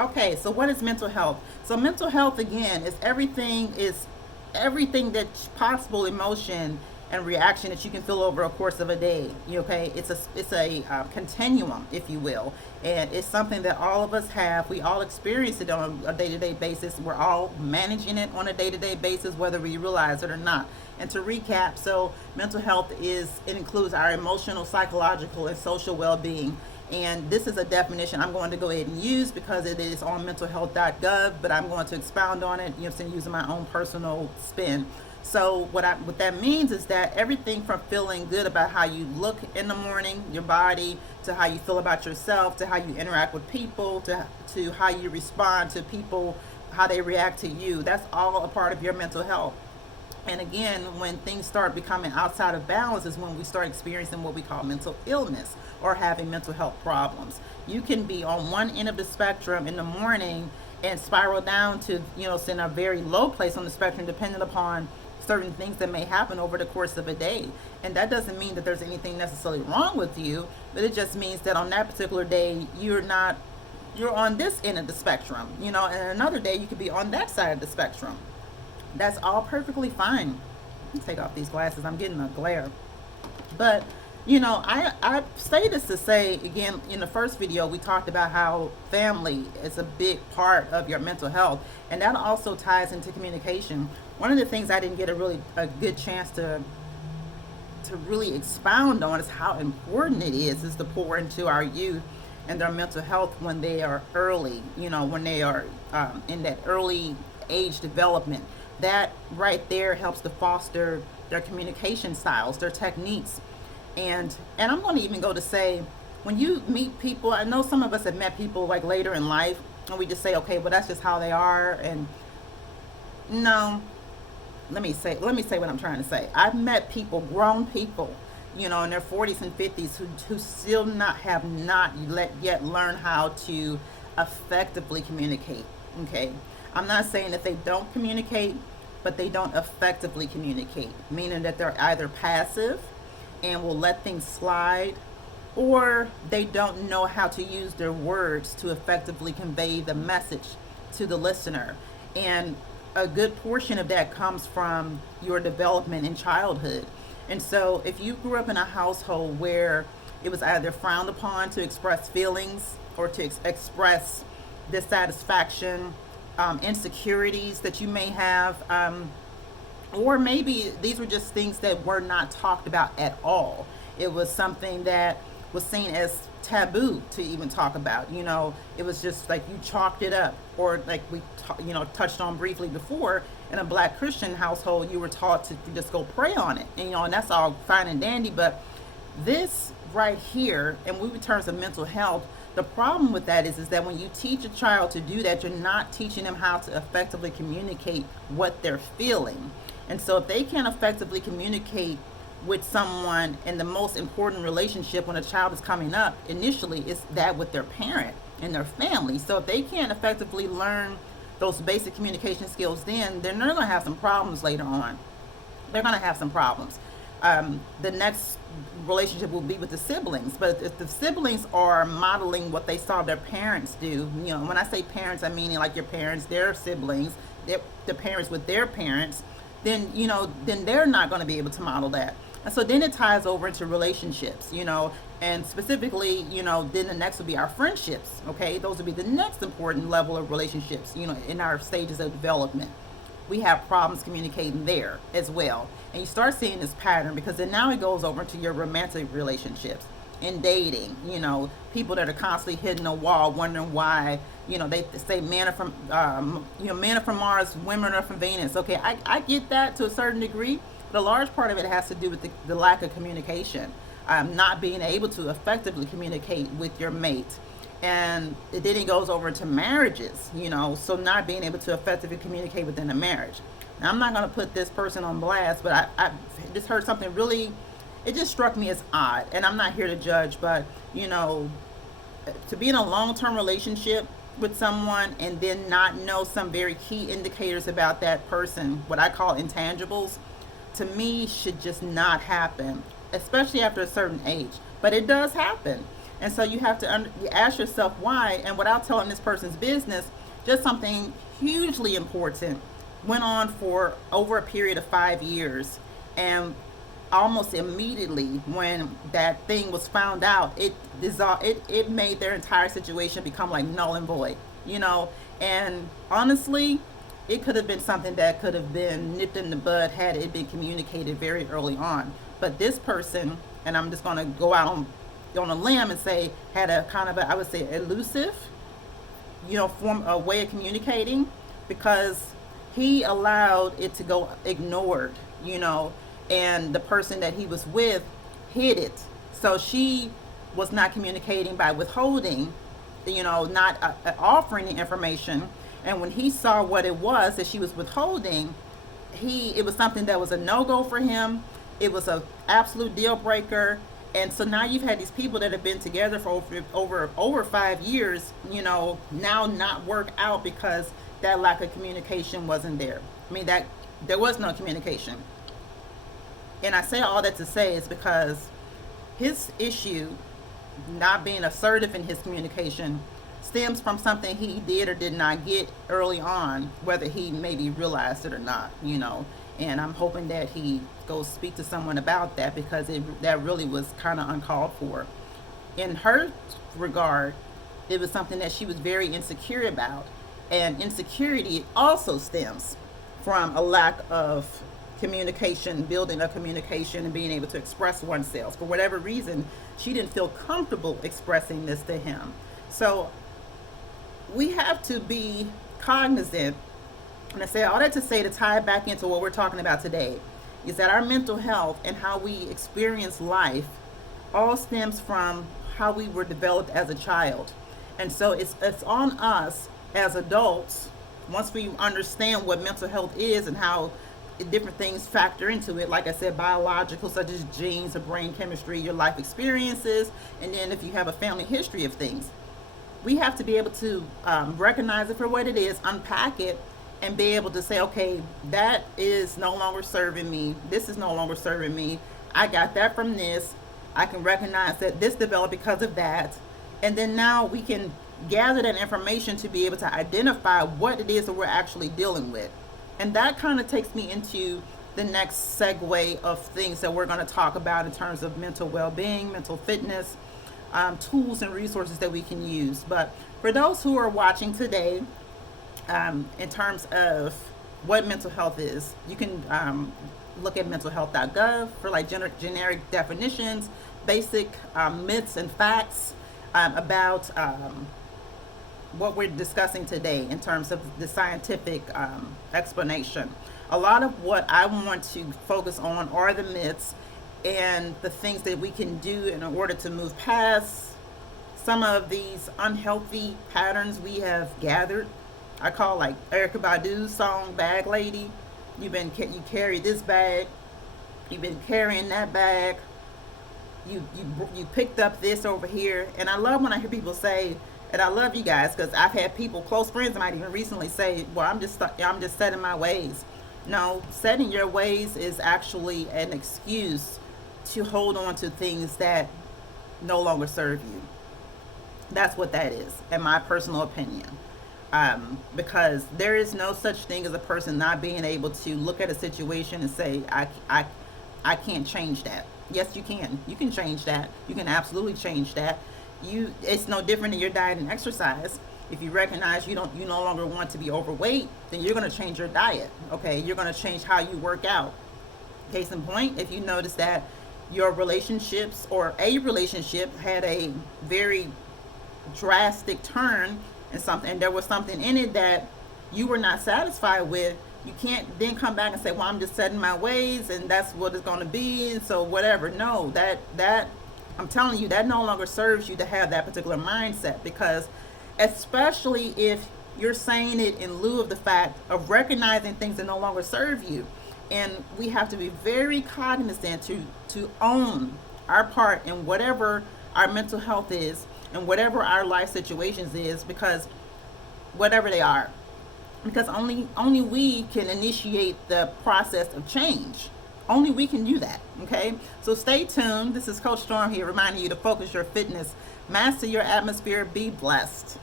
Okay, so what is mental health? So mental health again is everything that's possible emotion and reaction that you can feel over a course of a day. Okay, it's a continuum, if you will, and it's something that all of us have. We all experience it on a day to day basis. We're all managing it on a day to day basis, whether we realize it or not. And to recap, so mental health it includes our emotional, psychological, and social well being. And this is a definition I'm going to go ahead and use because it is on mentalhealth.gov, but I'm going to expound on it, using my own personal spin. So what that means is that everything from feeling good about how you look in the morning, your body, to how you feel about yourself, to how you interact with people, to how you respond to people, how they react to you. That's all a part of your mental health. And again, when things start becoming outside of balance is when we start experiencing what we call mental illness or having mental health problems. You can be on one end of the spectrum in the morning and spiral down to, in a very low place on the spectrum, depending upon certain things that may happen over the course of a day. And that doesn't mean that there's anything necessarily wrong with you, but it just means that on that particular day, you're on this end of the spectrum, and another day you could be on that side of the spectrum. That's all perfectly fine. Let me take off these glasses. I'm getting a glare. But, I say this to say, again, in the first video, we talked about how family is a big part of your mental health. And that also ties into communication. One of the things I didn't get a good chance to really expound on is how important it is to pour into our youth and their mental health when they are early, when they are in that early age development. That right there helps to foster their communication styles, their techniques. And I'm going to even go to say, when you meet people, I know some of us have met people like later in life, and we just say, okay, well, that's just how they are. And no, let me say what I'm trying to say. I've met people, grown people, in their 40s and 50s who still not have not yet learned how to effectively communicate. Okay, I'm not saying that they don't communicate, but they don't effectively communicate, meaning that they're either passive and will let things slide, or they don't know how to use their words to effectively convey the message to the listener. And a good portion of that comes from your development in childhood. And so if you grew up in a household where it was either frowned upon to express feelings or to express dissatisfaction, insecurities that you may have, or maybe these were just things that were not talked about at all. It was something that was seen as taboo to even talk about. It was just like you chalked it up, or like we touched on briefly before, in a black Christian household you were taught to just go pray on it, and that's all fine and dandy. But this right here, and in terms of mental health, the problem with that is that when you teach a child to do that, you're not teaching them how to effectively communicate what they're feeling. And so if they can't effectively communicate with someone, in the most important relationship when a child is coming up initially is that with their parent and their family. So if they can't effectively learn those basic communication skills, then they're going to have some problems later on. They're going to have some problems. The next relationship will be with the siblings, but if the siblings are modeling what they saw their parents do, when I say parents, I mean like your parents, their siblings, the parents with their parents, then they're not going to be able to model that. And so then it ties over into relationships, and specifically, then the next would be our friendships. Okay, those would be the next important level of relationships, in our stages of development. We have problems communicating there as well. And you start seeing this pattern because then now it goes over into your romantic relationships in dating. People that are constantly hitting a wall, wondering why. They say men are from Mars, women are from Venus. Okay, I get that to a certain degree, but a large part of it has to do with the lack of communication, not being able to effectively communicate with your mate. And then it goes over to marriages, so not being able to effectively communicate within a marriage. Now, I'm not going to put this person on blast, but I just heard something really, it just struck me as odd. And I'm not here to judge, but, to be in a long-term relationship with someone and then not know some very key indicators about that person, what I call intangibles, to me should just not happen, especially after a certain age. But it does happen. And so you have to you ask yourself why, and without telling this person's business, just something hugely important went on for over a period of 5 years. And almost immediately when that thing was found out, it dissolved, it made their entire situation become like null and void, you know. And honestly, it could have been something that could have been nipped in the bud had it been communicated very early on. But this person, and I'm just going to go out on a limb and say, had a kind of a, I would say, elusive, you know, form, a way of communicating, because he allowed it to go ignored, you know, and the person that he was with hid it. So she was not communicating by withholding, you know, not offering the information. And when he saw what it was that she was withholding, it was something that was a no-go for him. It was a absolute deal breaker. And so now you've had these people that have been together for over 5 years, you know, now not work out because that lack of communication wasn't there. I mean, that there was no communication. And I say all that to say is because his issue, not being assertive in his communication, stems from something he did or did not get early on, whether he maybe realized it or not, you know. And I'm hoping that he goes speak to someone about that, because that really was kind of uncalled for. In her regard, it was something that she was very insecure about. And insecurity also stems from a lack of communication, building a communication, and being able to express oneself. For whatever reason, she didn't feel comfortable expressing this to him. So we have to be cognizant, and I say all that to say, to tie it back into what we're talking about today, is that our mental health and how we experience life all stems from how we were developed as a child. And so it's on us as adults, once we understand what mental health is and how different things factor into it, like I said, biological, such as genes or brain chemistry, your life experiences, and then if you have a family history of things, we have to be able to recognize it for what it is, unpack it, and be able to say, okay, that is no longer serving me. This is no longer serving me. I got that from this. I can recognize that this developed because of that. And then now we can gather that information to be able to identify what it is that we're actually dealing with. And that kind of takes me into the next segue of things that we're going to talk about in terms of mental well-being, mental fitness, tools and resources that we can use. But for those who are watching today, in terms of what mental health is, you can look at mentalhealth.gov for like generic definitions, basic myths and facts about what we're discussing today in terms of the scientific explanation. A lot of what I want to focus on are the myths and the things that we can do in order to move past some of these unhealthy patterns we have gathered. I call, like Erykah Badu's song "Bag Lady." You carry this bag, you've been carrying that bag, you picked up this over here. And I love when I hear people say, and I love you guys, because I've had people, close friends might even recently say, well, I'm just setting my ways. No, setting your ways is actually an excuse to hold on to things that no longer serve you. That's what that is, in my personal opinion. Because there is no such thing as a person not being able to look at a situation and say, I can't change that. Yes, you can. You can change that. You can absolutely change that. It's no different in your diet and exercise. If you recognize you no longer want to be overweight, then you're going to change your diet. Okay, you're going to change how you work out. Case in point, if you notice that your relationships or a relationship had a very drastic turn and there was something in it that you were not satisfied with, you can't then come back and say, well, I'm just setting my ways and that's what it's going to be, and so whatever. No, that I'm telling you, that no longer serves you to have that particular mindset, because especially if you're saying it in lieu of the fact of recognizing things that no longer serve you. And we have to be very cognizant to own our part in whatever our mental health is and whatever our life situations is, because whatever they are, because only we can initiate the process of change. Only we can do that. Okay, so stay tuned. This is Coach Storm here, reminding you to focus your fitness, master your atmosphere, be blessed.